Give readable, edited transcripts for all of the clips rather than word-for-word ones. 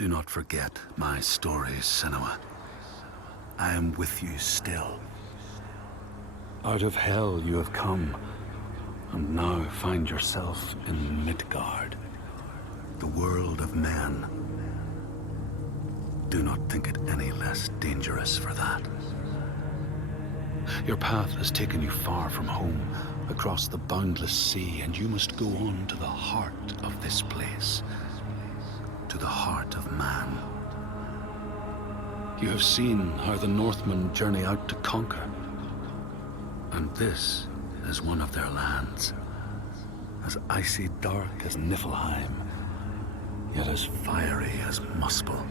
Do not forget my stories, Senua. I am with you still. Out of hell you have come, and now find yourself in Midgard, the world of men. Do not think it any less dangerous for that. Your path has taken you far from home, across the boundless sea, and you must go on to the heart of this place, to the heart of man. You have seen how the Northmen journey out to conquer, and this is one of their lands, as icy dark as Niflheim, yet as fiery as Muspel.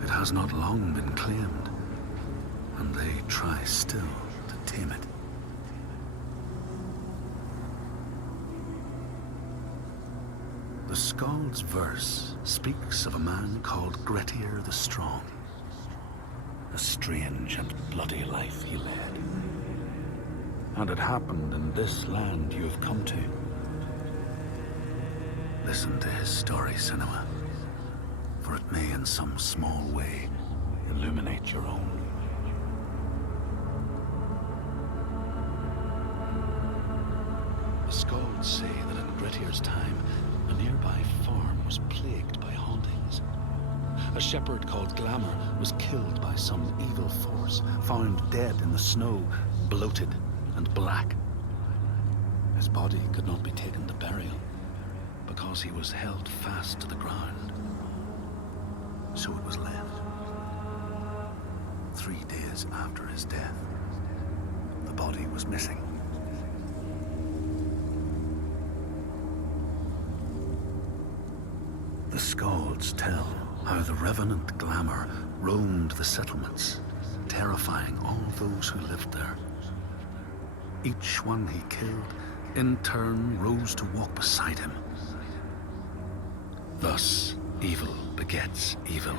It has not long been claimed, and they try still to tame it. The Skald's verse speaks of a man called Grettir the Strong. A strange and bloody life he led. And it happened in this land you have come to. Listen to his story, Senua, for it may in some small way illuminate your own. The Skalds say that in Grettir's time, a nearby farm was plagued by hauntings. A shepherd called Glamour was killed by some evil force, found dead in the snow, bloated and black. His body could not be taken to burial, because he was held fast to the ground. So it was left. 3 days after his death, the body was missing. The Skalds tell how the revenant Glamour roamed the settlements, terrifying all those who lived there. Each one he killed, in turn, rose to walk beside him. Thus, evil begets evil.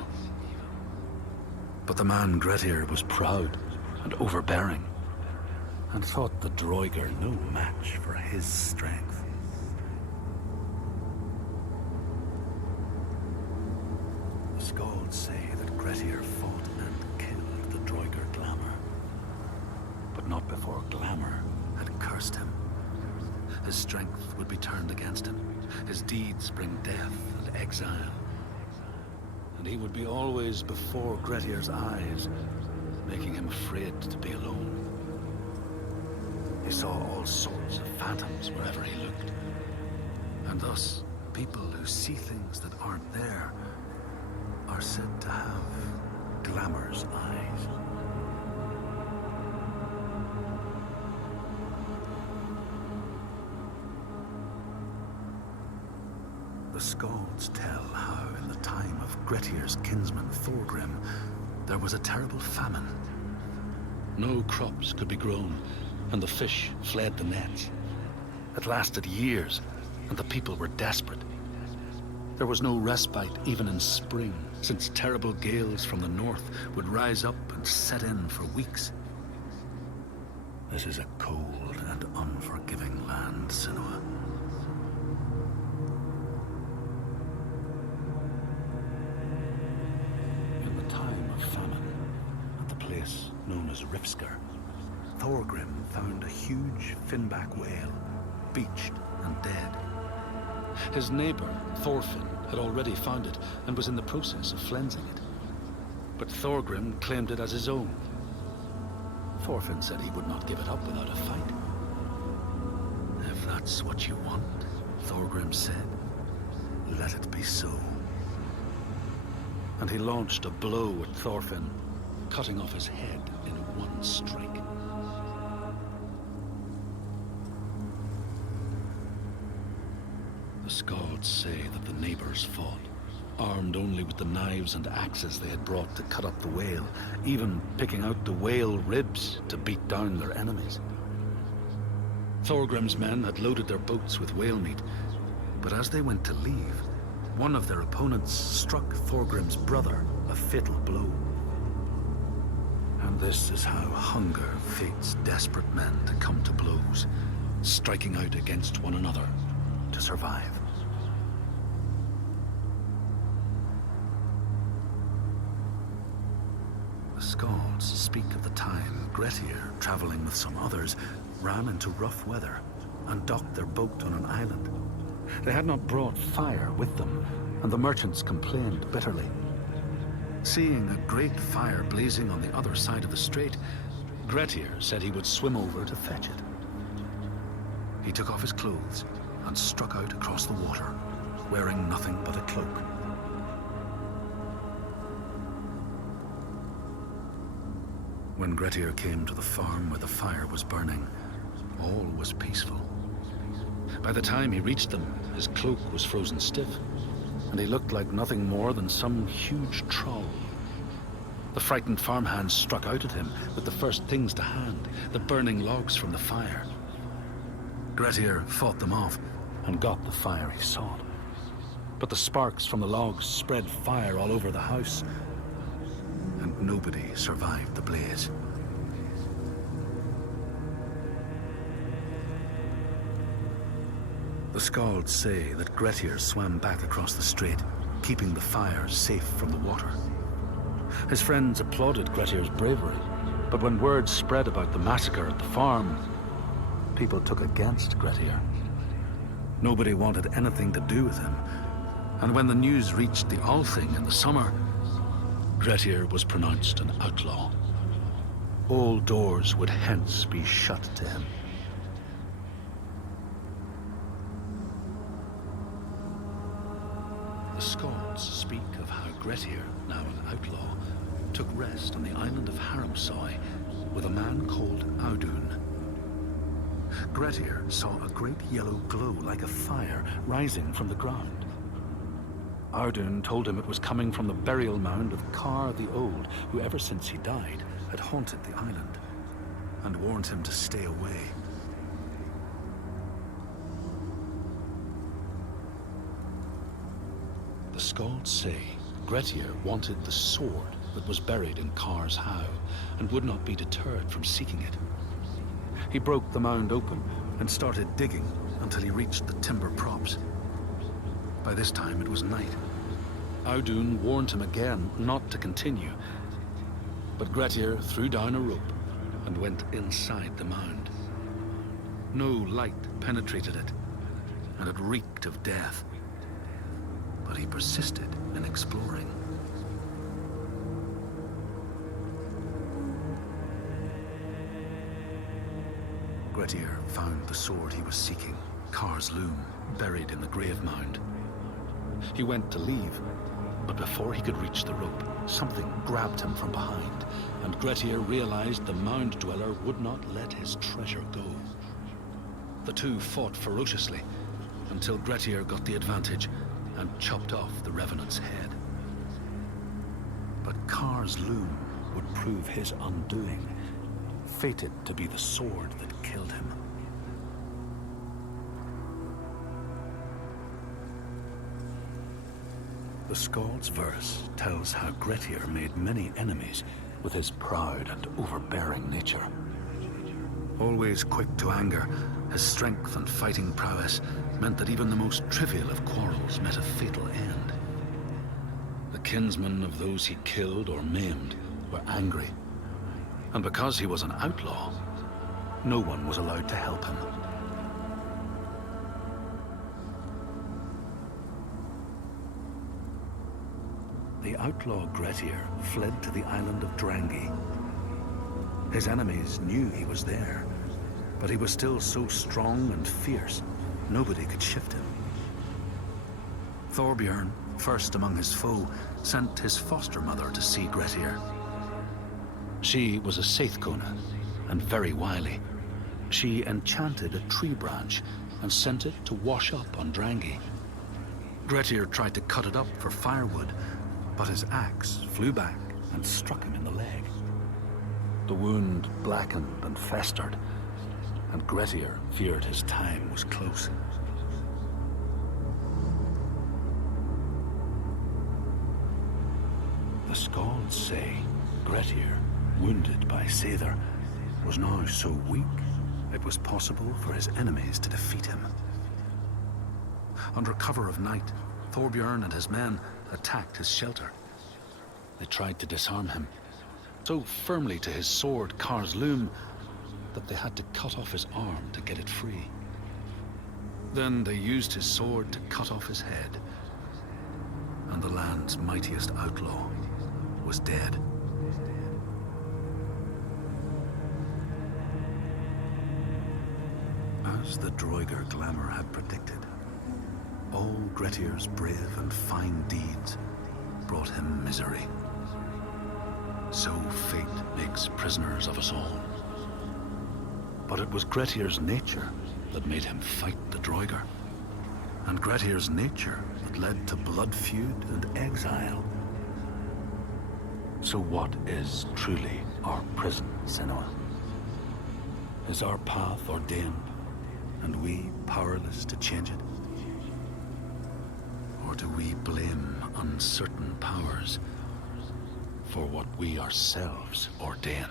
But the man Grettir was proud and overbearing, and thought the Droiger no match for his strength. The Skalds say that Grettir fought and killed the Droiger Glamour, but not before Glamour had cursed him. His strength would be turned against him, his deeds bring death and exile, and he would be always before Grettir's eyes, making him afraid to be alone. He saw all sorts of phantoms wherever he looked, and thus people who see things that aren't there are said to have Glamour's eyes. The Skalds tell how in the time of Grettir's kinsman Thorgrim, there was a terrible famine. No crops could be grown, and the fish fled the nets. It lasted years, and the people were desperate. There was no respite even in spring, since terrible gales from the north would rise up and set in for weeks. This is a cold and unforgiving land, Senua. In the time of famine, at the place known as Rifskar, Thorgrim found a huge finback whale, beached and dead. His neighbor, Thorfinn, had already found it and was in the process of flensing it. But Thorgrim claimed it as his own. Thorfinn said he would not give it up without a fight. If that's what you want, Thorgrim said, let it be so. And he launched a blow at Thorfinn, cutting off his head in one strike. The Skalds say that the neighbors fought, armed only with the knives and axes they had brought to cut up the whale, even picking out the whale ribs to beat down their enemies. Thorgrim's men had loaded their boats with whale meat, but as they went to leave, one of their opponents struck Thorgrim's brother a fatal blow. And this is how hunger fates desperate men to come to blows, striking out against one another to survive. The Skalds speak of the time Grettir, traveling with some others, ran into rough weather and docked their boat on an island. They had not brought fire with them, and the merchants complained bitterly. Seeing a great fire blazing on the other side of the strait, Grettir said he would swim over to fetch it. He took off his clothes and struck out across the water, wearing nothing but a cloak. When Grettir came to the farm where the fire was burning, all was peaceful. By the time he reached them, his cloak was frozen stiff, and he looked like nothing more than some huge troll. The frightened farmhands struck out at him with the first things to hand, the burning logs from the fire. Grettir fought them off and got the fire he sought. But the sparks from the logs spread fire all over the house, and nobody survived the blaze. The Skalds say that Grettir swam back across the strait, keeping the fire safe from the water. His friends applauded Grettir's bravery, but when word spread about the massacre at the farm, people took against Grettir. Nobody wanted anything to do with him, and when the news reached the Althing in the summer, Grettir was pronounced an outlaw. All doors would hence be shut to him. The Skalds speak of how Grettir, now an outlaw, took rest on the island of Haramsoi with a man called Audun. Grettir saw a great yellow glow like a fire rising from the ground. Audun told him it was coming from the burial mound of Kar the Old, who ever since he died had haunted the island, and warned him to stay away. The Skalds say Grettir wanted the sword that was buried in Kar's How, and would not be deterred from seeking it. He broke the mound open and started digging until he reached the timber props. By this time it was night. Audun warned him again not to continue, but Grettir threw down a rope and went inside the mound. No light penetrated it, and it reeked of death. But he persisted in exploring. Grettir found the sword he was seeking, Kar's loom, buried in the grave mound. He went to leave, but before he could reach the rope, something grabbed him from behind, and Grettir realized the mound dweller would not let his treasure go. The two fought ferociously until Grettir got the advantage and chopped off the revenant's head. But Kar's loom would prove his undoing, fated to be the sword that killed him. The Skald's verse tells how Grettir made many enemies with his proud and overbearing nature. Always quick to anger, his strength and fighting prowess meant that even the most trivial of quarrels met a fatal end. The kinsmen of those he killed or maimed were angry, and because he was an outlaw, no one was allowed to help him. The outlaw Grettir fled to the island of Drangi. His enemies knew he was there, but he was still so strong and fierce, nobody could shift him. Thorbjorn, first among his foe, sent his foster mother to see Grettir. She was a Seithkona, and very wily. She enchanted a tree branch and sent it to wash up on Drangi. Grettir tried to cut it up for firewood, but his axe flew back and struck him in the leg. The wound blackened and festered, and Grettir feared his time was close. The Skalds say Grettir, wounded by Seithr, was now so weak it was possible for his enemies to defeat him. Under cover of night, Thorbjorn and his men attacked his shelter. They tried to disarm him, so firmly to his sword, Kar's loom, that they had to cut off his arm to get it free. Then they used his sword to cut off his head, and the land's mightiest outlaw was dead. As the Droigar glamour had predicted, all Gretir's brave and fine deeds brought him misery. So fate makes prisoners of us all. But it was Gretir's nature that made him fight the Droigar, and Gretir's nature that led to blood feud and exile. So what is truly our prison, Senua? Is our path ordained, and we powerless to change it? Or do we blame uncertain powers for what we ourselves ordain?